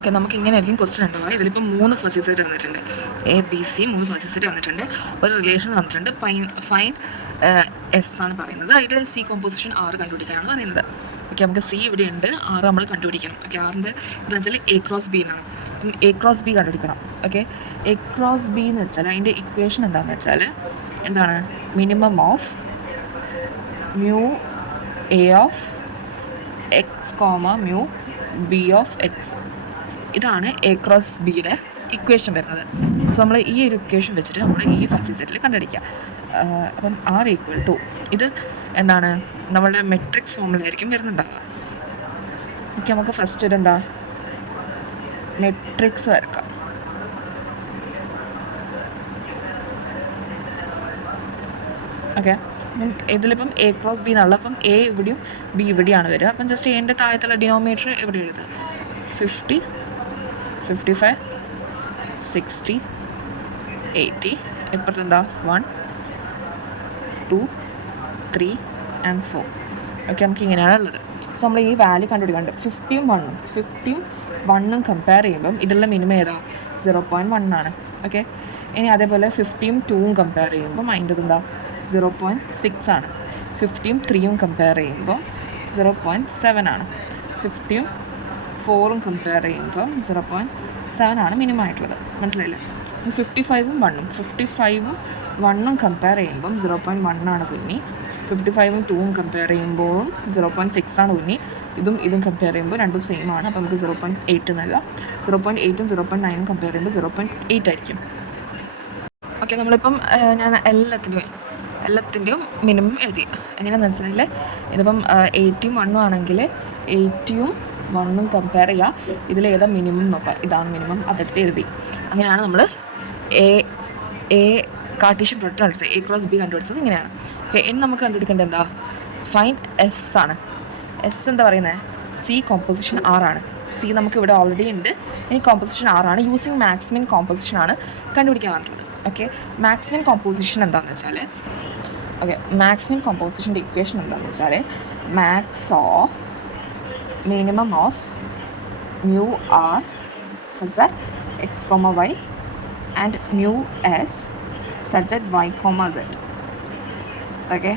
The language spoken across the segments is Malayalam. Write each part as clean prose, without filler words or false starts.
ഓക്കെ, നമുക്ക് ഇങ്ങനെയായിരിക്കും ക്വസ്റ്റ്യൻ ഉണ്ടാവുക. ഇതിലിപ്പോൾ 3 ഫസി സെറ്റ് വന്നിട്ടുണ്ട്. A B C 3 fuzzy set വന്നിട്ടുണ്ട്. ഒരു റിലേഷൻ വന്നിട്ടുണ്ട്. ഫൈൻ എസ് ആണ് പറയുന്നത്. അതിൽ സി കോമ്പോസിഷൻ 6 കണ്ടുപിടിക്കാനാണ് പറയുന്നത്. ഓക്കെ, നമുക്ക് സി ഇവിടെ ഉണ്ട്, 6 നമ്മൾ കണ്ടുപിടിക്കണം. ഓക്കെ, 6ൻ്റെ ഇതെന്ന് വെച്ചാൽ എ ക്രോസ് ബി എന്നാണ്. അപ്പം എ ക്രോസ് ബി കണ്ടുപിടിക്കണം. ഓക്കെ, എ ക്രോസ് ബി എന്ന് വെച്ചാൽ അതിൻ്റെ ഇക്വേഷൻ എന്താണെന്ന് വെച്ചാൽ എന്താണ്? Minimum of mu A of X comma mu B of X. ഇതാണ് എ ക്രോസ് ബിയുടെ ഇക്വേഷൻ വരുന്നത്. സോ നമ്മൾ ഈ ഒരു ഇക്വേഷൻ വെച്ചിട്ട് നമ്മൾ ഈ ഫസി സെറ്റിൽ കണ്ടുപിടിക്കുക. അപ്പം ആർ ഈക്വൽ ടു ഇത് എന്താണ്? നമ്മളുടെ മെട്രിക്സ് ഫോമിലായിരിക്കും വരുന്നുണ്ടാവുക. ഓക്കെ, നമുക്ക് ഫസ്റ്റ് ഒരു എന്താ മെട്രിക്സ് വരക്കാം. ഓക്കെ, ഇതിലിപ്പം എ ക്രോസ് ബി എന്നുള്ള, അപ്പം എ ഇവിടെയും ബി ഇവിടെയാണ് വരിക. അപ്പം ജസ്റ്റ് എൻ്റെ താഴത്തുള്ള ഡിനോമിനേറ്റർ എവിടെ എഴുതുക? 50, 55, 60, 80. ഇപ്പുറത്ത് എന്താ? 1, 2, 3 and 4. ഓക്കെ, നമുക്ക് ഇങ്ങനെയാണ് ഉള്ളത്. സോ നമ്മൾ ഈ വാല്യൂ കണ്ടുപിടിക്കാണ്ട് 50ഉം 1ഉം കമ്പയർ ചെയ്യുമ്പം ഇതിലുള്ള മിനിമം ഏതാ? 0.1 ആണ്. ഓക്കെ, ഇനി അതേപോലെ 50ഉം 2ഉം കമ്പയർ ചെയ്യുമ്പം അതിൻ്റെ എന്താ? 0.6 ആണ്. 50ഉം 3ഉം കമ്പയർ ചെയ്യുമ്പോൾ 0.7 ആണ്. 50ഉം 4ഉം കമ്പയർ ചെയ്യുമ്പോൾ 0.7 ആണ് മിനിമം ആയിട്ടുള്ളത്. മനസ്സിലായില്ലേ? 55ഉം 1ഉം കമ്പയർ ചെയ്യുമ്പം 0.1 ആണ് കുഞ്ഞി. 55ഉം 2ഉം കമ്പയർ ചെയ്യുമ്പോഴും 0.6 ആണ് കുഞ്ഞി. ഇതും കമ്പയർ ചെയ്യുമ്പോൾ രണ്ടും സെയിം ആണ്. അപ്പോൾ നമുക്ക് 0.8 എന്നല്ല, 0.8ഉം 0.9ഉം കമ്പയർ ചെയ്യുമ്പോൾ 0.8 ആയിരിക്കും. ഓക്കെ, നമ്മളിപ്പം ഞാൻ എല്ലാത്തിൻ്റെയും മിനിമം എഴുതി. എങ്ങനെ മനസ്സിലായില്ലേ? ഇതിപ്പം 80ഉം 1ഉം ആണെങ്കിൽ 80ഉം 1ഉം കമ്പയർ ചെയ്യുക. ഇതിലേതാ മിനിമം നോക്കുക. ഇതാണ് മിനിമം, അതെടുത്ത് എഴുതി. അങ്ങനെയാണ് നമ്മൾ എ കാർട്ടീഷ്യൻ പ്രൊഡക്റ്റ് കണ്ടുപിടിച്ചത്. എ ക്രോസ് ബി കണ്ടുപിടിച്ചത് ഇങ്ങനെയാണ്. ഓക്കെ, ഇനി നമുക്ക് കണ്ടുപിടിക്കേണ്ടത് എന്താ? ഫൈൻ എസ് ആണ്. എസ് എന്താ പറയുന്നത്? സി കോമ്പോസിഷൻ 6 ആണ്. സി നമുക്ക് ഇവിടെ ഓൾറെഡി ഉണ്ട്. ഇനി കോമ്പോസിഷൻ 6 ആണ്. യൂസിങ് മാക്സിമം കോമ്പോസിഷൻ ആണ് കണ്ടുപിടിക്കാൻ പറഞ്ഞിട്ടുള്ളത്. ഓക്കെ, മാക്സിമം കോമ്പോസിഷൻ എന്താണെന്ന് വെച്ചാൽ മാക്സിമം കോമ്പോസിഷൻ്റെ ഇക്വേഷൻ എന്താണെന്ന് വെച്ചാൽ max of minimum of mu r such that x comma y and mu s such that y comma z. Okay,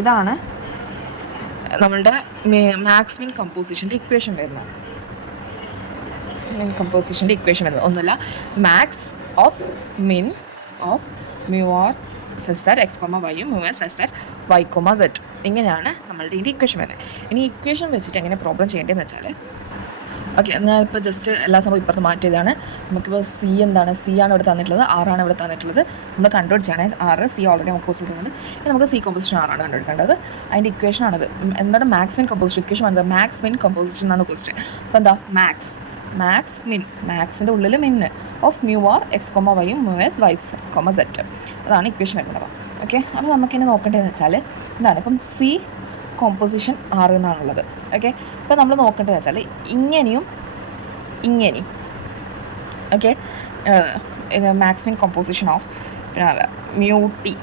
ഇതാണ് നമ്മളുടെ മാക്സിമം കമ്പോസിഷൻ്റെ ഇക്വേഷൻ വരുന്നത്. ഒന്നുമില്ല, max of min of mu R such that X comma വൈയും mu S such that Y comma set. ഇങ്ങനെയാണ് നമ്മളുടെ ഇതിൻ്റെ ഇക്വേഷൻ വരുന്നത്. ഇനി ഇക്വേഷൻ വെച്ചിട്ട് എങ്ങനെ പ്രോബ്ലം ചെയ്യേണ്ടതെന്ന് വെച്ചാൽ ഓക്കെ, ഞാൻ ഇപ്പോൾ ജസ്റ്റ് എല്ലാ സംഭവം ഇപ്പുറത്ത് മാറ്റിയതാണ്. നമുക്കിപ്പോൾ സി എന്താണ്? സി ആണ് ഇവിടെ തന്നിട്ടുള്ളത്, 6 ആണ് ഇവിടെ തന്നിട്ടുള്ളത്. നമ്മൾ കണ്ടുപിടിച്ചാണ് 6. സി ഓൾറെഡി നമുക്ക് ക്വസ്റ്റ്യൻ തന്നിട്ടുണ്ട്. ഇനി നമുക്ക് സി കോമ്പോസിഷൻ 6 ആണ് കണ്ടുപിടിക്കേണ്ടത്. അതിൻ്റെ ഇക്വേഷൻ ആണിത്. എന്താണ് മാക്സിമം കമ്പോസിഷൻ ഇക്വേഷൻ? മനസ്സിലാവും. മാക്സിമം കമ്പോസിഷൻ എന്നാണ് ക്വസ്റ്റ്യൻ. അപ്പോൾ എന്താ? മാക്സിൻ്റെ ഉള്ളിൽ min of mu R X comma വൈയും mu S Y comma set. അതാണ് ഇക്വേഷൻ വരുന്നത്. ഓക്കെ, അപ്പോൾ നമുക്കിനി നോക്കേണ്ടതെന്ന് വെച്ചാൽ എന്താണ്? ഇപ്പം സി കോമ്പോസിഷൻ 6 എന്നാണുള്ളത്. ഓക്കെ, ഇപ്പോൾ നമ്മൾ നോക്കേണ്ടതെന്ന് വെച്ചാൽ ഇങ്ങനെയും ഓക്കെ, ഇത് maximum composition of mu T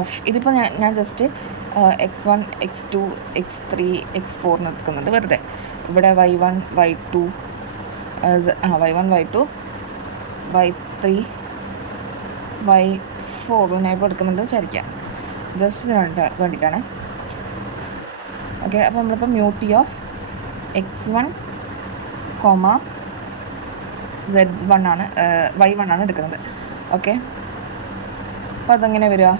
of ഇതിപ്പോൾ ഞാൻ just x1 x2 x3 x4 എടുക്കുന്നുണ്ട് വെറുതെ. ഇവിടെ y1 y2 y3 y4 ഞാൻ ഇപ്പോൾ എടുക്കുന്നുണ്ട് വിചാരിക്കാം. ജസ്റ്റ് വേണ്ടിയിട്ടാണ്. ഓക്കെ, അപ്പോൾ നമ്മളിപ്പോൾ mu T of x1 z1 ആണ് y1 ആണ് എടുക്കുന്നത്. ഓക്കെ, അപ്പോൾ അതെങ്ങനെ വരിക?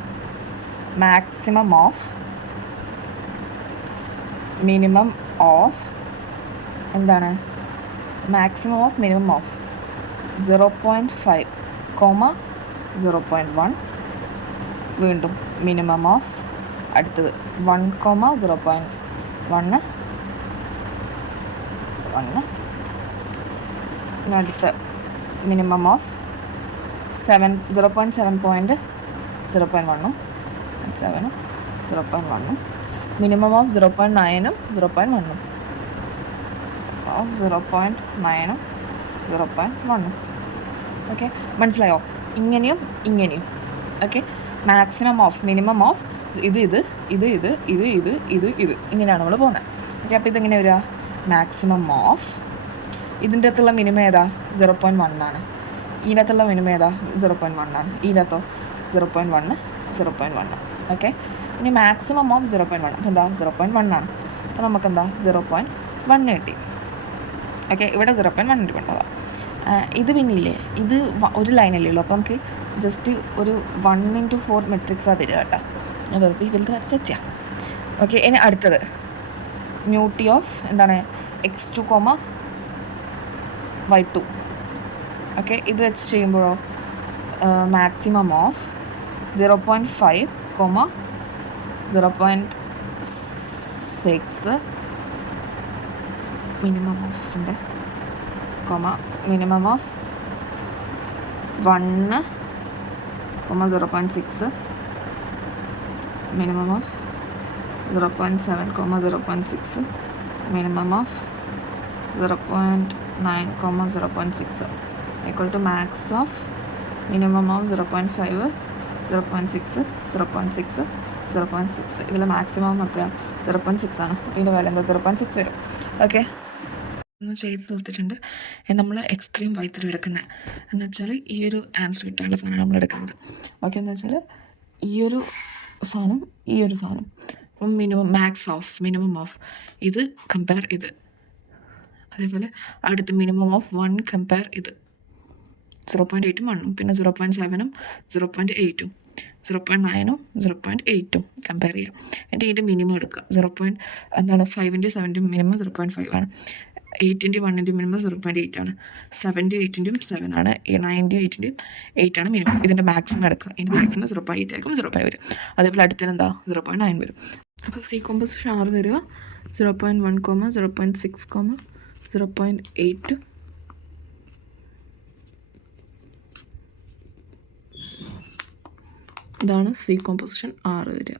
മാക്സിമം ഓഫ് മിനിമം ഓഫ് എന്താണ്? Maximum of minimum of 0.5 0.1. വീണ്ടും മിനിമം ഓഫ് അടുത്തത് 1 0.1 അടുത്ത minimum of 0.7.1 0.1 minimum of 0.9 0.1 of 0.9 0.1. Okay, മനസ്സിലായോ? ഇങ്ങനെയും okay, maximum of minimum of ഇത് ഇങ്ങനെയാണ് നമ്മൾ പോകുന്നത്. ഓക്കെ, അപ്പോൾ ഇതെങ്ങനെ വരിക? മാക്സിമം ഓഫ് ഇതിൻ്റെ അകത്തുള്ള മിനിമം ഏതാ 0.1 ആണ്. ഇതിനകത്തുള്ള മിനിമം ഏതാ 0.1 ആണ്. ഇതിനകത്തോ 0.1 0.1. ഓക്കെ. ഇനി മാക്സിമം ഓഫ് 0.1 അപ്പോൾ എന്താ 0.1 ആണ്. അപ്പോൾ നമുക്കെന്താ 0.1 കിട്ടി. ഓക്കെ. ഇവിടെ 0.1 കൊണ്ടുപോകാം. ഇത് പിന്നില്ലേ, ഇത് ഒരു ലൈനല്ലേ ഉള്ളൂ. അപ്പോൾ നമുക്ക് ജസ്റ്റ് ഒരു 1x4 മെട്രിക്സാണ് തരിക കേട്ടോ. ഞാൻ വെറുതെ വലുത് വെച്ചാ. ഓക്കെ. ഇനി അടുത്തത് മ്യൂട്ടി ഓഫ് എന്താണ് x2, y2. ഓക്കെ. ഇത് വെച്ച് ചെയ്യുമ്പോഴോ മാക്സിമം ഓഫ് 0.5, 0.6 മിനിമം ഓഫ് ഉണ്ട്, minimum of 1, 0.6 minimum of 0.7, 0.6 minimum of 0.9, 0.6 equal to max of minimum of 0.5, 0.6, 0.6, 0.6. ഇതിൽ മാക്സിമം എത്ര 0.6 ആണ്. അപ്പോൾ ഇതിൻ്റെ വാല്യൂ എന്താ 0.6 വരും. ഓക്കെ. ഒന്ന് ചെയ്ത് തീർത്തിട്ടുണ്ട്. നമ്മൾ x3 y3 എടുക്കുന്നത് എന്ന് വെച്ചാൽ ഈ ഒരു ആൻസർ കിട്ടാനുള്ള സാധനമാണ് നമ്മൾ എടുക്കുന്നത്. ഓക്കെ. എന്ന് വെച്ചാൽ ഈ ഒരു സാധനം അപ്പം മിനിമം ഓഫ് ഇത് കമ്പയർ ഇത്, അതേപോലെ അടുത്ത് മിനിമം ഓഫ് 1 കമ്പയർ ഇത് 0.8 1, പിന്നെ 0.7 0.8 0.9 0.8 കമ്പയർ ചെയ്യാം. എന്നിട്ട് ഇതിൻ്റെ മിനിമം എടുക്കുക. 5ൻ്റെ 7ൻ്റെ മിനിമം 0.5 ആണ്. 8ൻ്റെ 1ൻ്റെ മിനിമം 0.8 ആണ്. 7ൻ്റെ 8ൻ്റെയും 7 ആണ്. 9ൻ്റെ 8ൻ്റെയും 8 ആണ് മിനിമം. ഇതിൻ്റെ മാക്സിമം എടുക്കുക. ഇതിൻ്റെ മാക്സിമം 0.8 ആയിരിക്കും. 0.5 വരും. അതേപോലെ അടുത്തതിന് എന്താ 0.9 വരും. അപ്പോൾ സി കോമ്പോസിഷൻ 6 വരിക 0.1, 0.6, 0.8. ഇതാണ് സി കോമ്പോസിഷൻ 6 വരിക.